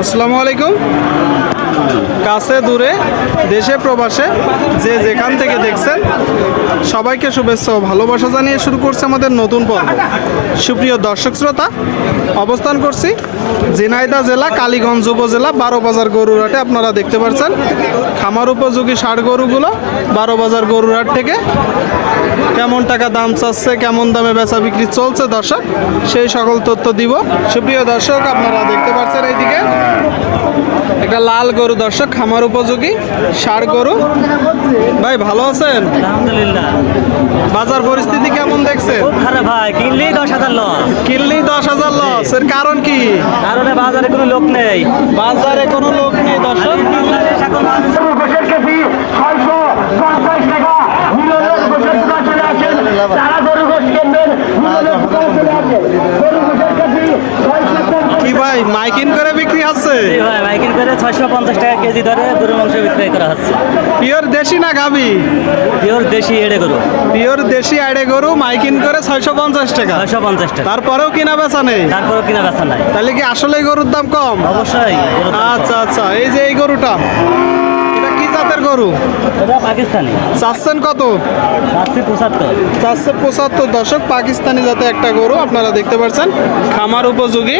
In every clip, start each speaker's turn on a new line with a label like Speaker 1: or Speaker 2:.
Speaker 1: আসসালামু আলাইকুম। কাছে, দূরে, দেশে, প্রবাসে, যে যেখান থেকে দেখছেন, সবাইকে শুভেচ্ছা ও ভালোবাসা জানিয়ে শুরু করছে আমাদের নতুন পর্ব। সুপ্রিয় দর্শক শ্রোতা, অবস্থান করছি ঝিনাইদা জেলা, কালীগঞ্জ উপজেলা বারো বাজার গরুরহাটে। আপনারা দেখতে পাচ্ছেন, খামার উপযোগী ষাড় গরুগুলো বারো বাজার গরুরহাট থেকে কেমন টাকা দাম চাচ্ছে, কেমন দামে বেচা বিক্রি চলছে দর্শক, সেই সকল তথ্য দিব। সুপ্রিয় দর্শক, আপনারা দেখতে পাচ্ছেন এইদিকে একটা লাল গরু দর্শক খামার উপযোগী সার গরু। ভাই ভালো আছেন?
Speaker 2: আলহামদুলিল্লাহ।
Speaker 1: বাজার পরিস্থিতি কেমন দেখছেন
Speaker 2: খারাপ ভাই কিনলেই দশ হাজার লস
Speaker 1: কিনলি দশ হাজার লস এর কারণ কি?
Speaker 2: কারণে বাজারে কোনো লোক নেই।
Speaker 1: বাজারে কোনো লোক নেই দর্শক
Speaker 2: বাংলাদেশ এখন মানুষ
Speaker 3: ঘোষের কেজি ছয়শো পঞ্চাশ টাকা মিলনের ঘোষের দোকান চলে আসেন যারা গরু ঘোষ কিনবেন মিলনের দোকান চলে আসেন গরু ঘোষের কেজি ছয়শো পঞ্চাশ
Speaker 1: কি ভাই মাইকিন করে বিক্রি হচ্ছে?
Speaker 2: জি ভাই মাইকিন করে ছয়শো পঞ্চাশ টাকা কেজি ধরে গরুর মাংস বিক্রয় করা হচ্ছে।
Speaker 1: পিওর দেশি না গাবি?
Speaker 2: পিওর দেশি এড়ে গরু।
Speaker 1: পিওর দেশি এড়ে গরু মাইকিন করে ছয়শো পঞ্চাশ টাকা।
Speaker 2: ছয়শো পঞ্চাশ টাকা।
Speaker 1: তারপরেও কিনা বেচা নেই?
Speaker 2: তারপরেও কিনা বেচা নাই।
Speaker 1: তাহলে কি আসলে গরুর দাম কম?
Speaker 2: অবশ্যই
Speaker 1: আচ্ছা আচ্ছা এই যে এই গরুটা। জাতের গরু?
Speaker 2: এটা পাকিস্তানি।
Speaker 1: চাচ্ছেন কত?
Speaker 2: চারশো পঁচাত্তর।
Speaker 1: চারশো পঁচাত্তর দশক পাকিস্তানি জাতের একটা গরু আপনারা দেখতে পাচ্ছেন। খামার উপযোগী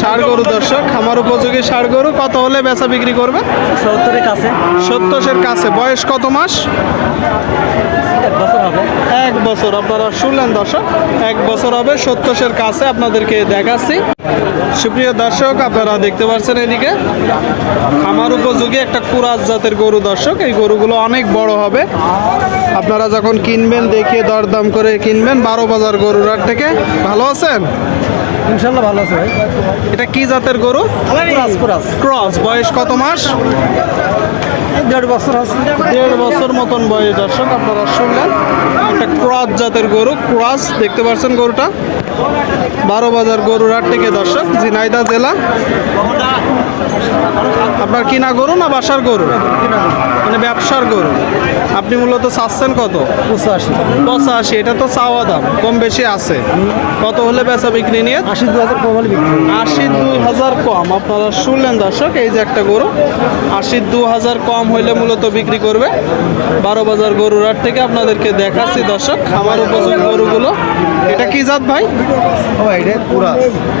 Speaker 1: ষাড় গরু দর্শক খামার উপযোগী ষাড় গরু। কত হলে বেচা বিক্রি করবে
Speaker 2: সত্তরের কাছে।
Speaker 1: সত্তরের কাছে। বয়স কত মাস?
Speaker 2: বছর
Speaker 1: আপনারা শুনলেন দর্শক এক বছর হবে সত্তরের কাছে আপনাদেরকে দেখাচ্ছি। সুপ্রিয় দর্শক আপনারা দেখতে পাচ্ছেন এদিকে খামার উপযোগী একটা কুরাজ জাতের গরু দর্শক এই গরুগুলো অনেক বড় হবে। আপনারা যখন কিনবেন দেখিয়ে দরদাম করে কিনবেন বারো বাজার গরুর হাট থেকে। ভালো আছেন?
Speaker 2: ইনশাল্লাহ ভালো আছে ভাই।
Speaker 1: এটা কি জাতের গরু?
Speaker 2: কুরাস কুরাস
Speaker 1: ক্রস বয়স কত মাস?
Speaker 2: দেড় বছর আছে।
Speaker 1: দেড় বছর মতন বয়স দর্শক আপনারা শুনলেন। একটা ক্রস জাতের গরু ক্রস দেখতে পাচ্ছেন গরুটা? বারো বাজার গরুর হাট থেকে দর্শক ঝিনাইদা জেলা। আপনার কিনা গরু না বাসার গরু? মানে ব্যবসার গরু? আপনি মূলত চাচ্ছেন কত?
Speaker 2: পঁচাশি।
Speaker 1: পঁচাশি এটা তো চাওয়া দাম কম বেশি আছে। কত হলে বেচা বিক্রি নিয়ে?
Speaker 2: আশি দু হাজার কমাল বিক্রি
Speaker 1: আশি দুই হাজার কম। আপনারা শুনলেন দর্শক এই যে একটা গরু। আশি দু হাজার কম হইলে মূলত বিক্রি করবে। বারো বাজার গরুর হাট থেকে আপনাদেরকে দেখাচ্ছি দর্শক। খামার উপযোগী গরুগুলো? এটা কি জাত ভাই?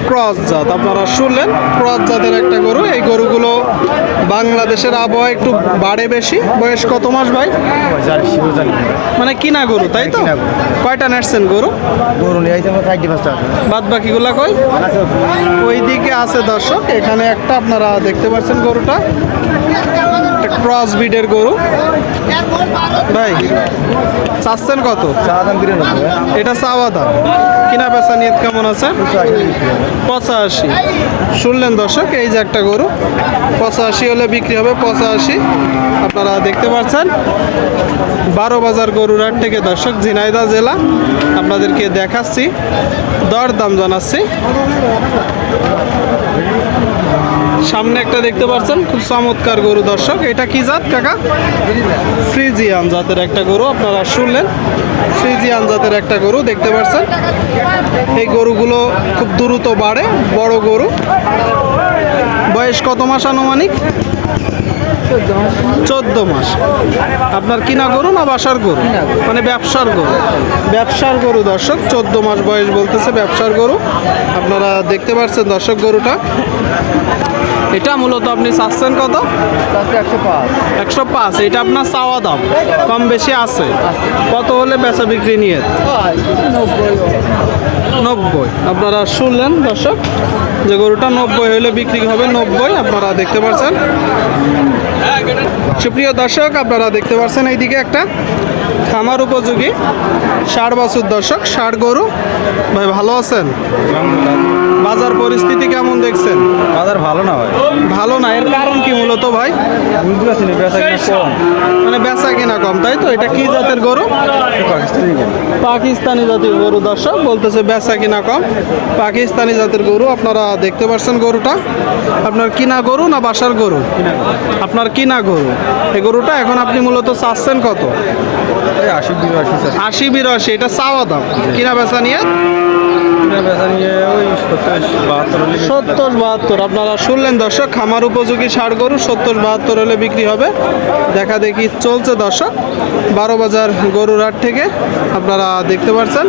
Speaker 2: ক্রস
Speaker 1: জাত আপনারা শুনলেন ক্রস জাতের একটা গরু। এই গরুগুলো বাংলাদেশের আবহাওয়া একটু বাড়ে বেশি। বয়স কত মাস ভাই? মানে কিনা গরু তাই তো। কয়টা নেটছেন গরু?
Speaker 2: গরু
Speaker 1: বাদ বাকিগুলা কই? ওই দিকে আছে দর্শক এখানে একটা আপনারা দেখতে পাচ্ছেন গরুটা। ক্রস বিডের গরু। ভাই, চাচ্ছেন কত? এটা চাওয়া দাম। কিনা বেচা নিয়ত কেমন আছে? পঁচাশি। শুনলেন দর্শক, এই যে একটা গরু, পঁচাশি হলে বিক্রি হবে, পঁচাশি। আপনারা দেখতে পাচ্ছেন, বারো বাজার গরুর হাট থেকে দর্শক ঝিনাইদা জেলা, আপনাদেরকে দেখাচ্ছি দর দাম জানাচ্ছি। সামনে একটা দেখতে পাচ্ছেন, খুব চমৎকার গরু দর্শক এটা কি জাত কাকা? ফ্রিজিয়ান জাতের একটা গরু আপনারা শুনলেন। ফ্রিজিয়ান জাতের একটা গরু দেখতে পাচ্ছেন এই গরুগুলো খুব দ্রুত বাড়ে বড় গরু। বয়স কত মাস আনুমানিক? চোদ্দ মাস। আপনার কিনা গরু না বাসার গরু? মানে ব্যবসার গরু। ব্যবসার গরু দর্শক চোদ্দ মাস বয়স বলতেছে ব্যবসার গরু। আপনারা দেখতে পাচ্ছেন দর্শক গরুটা। এটা মূলত আপনি চাচ্ছেন কত?
Speaker 2: একশো পাঁচ।
Speaker 1: একশো পাঁচ এটা আপনার চাওয়া দাম। কম বেশি আছে। কত হলে বেচা বিক্রি নিয়ে? নব্বই। আপনারা শুনলেন দর্শক যে গরুটা নব্বই হলে বিক্রি হবে নব্বই আপনারা দেখতে পাচ্ছেন সুপ্রিয় দর্শক আপনারা দেখতে পাচ্ছেন এইদিকে একটা খামার উপযোগী ষাট বছর দর্শক ষাট গরু। ভাই ভালো আছেন? বাজার পরিস্থিতি কেমন দেখছেন?
Speaker 2: বাজার ভালো না হয়
Speaker 1: ভালো না এর কারণ কি মূলত ভাই?
Speaker 2: বুঝতে পারছি না বেচা কিনা কম।
Speaker 1: মানে বেচা কিনা কম তাই তো? এটা কি জাতের গরু?
Speaker 2: পাকিস্তানি
Speaker 1: পাকিস্তানি জাতের গরু দর্শক বলতেছে বেচা কিনা কম। পাকিস্তানি জাতের গরু আপনারা দেখতে পাচ্ছেন গরুটা। আপনার কিনা গরু না বাসার গরু? আপনার কিনা গরু। এই গরুটা এখন আপনি মূলত চাচ্ছেন কত?
Speaker 2: আশি বিরাশি
Speaker 1: আশি বিরাশি এটা চাওয়া দাম। কিনা বেচা নিয়ে?
Speaker 4: সত্তর বাহাত্তর
Speaker 1: আপনারা শুনলেন দর্শক, খামার উপযোগী ষাট গরু সত্তর বাহাত্তর হলে বিক্রি হবে। দেখা দেখি চলছে দর্শক, বারো বাজার গরুর হাট থেকে আপনারা দেখতে পাচ্ছেন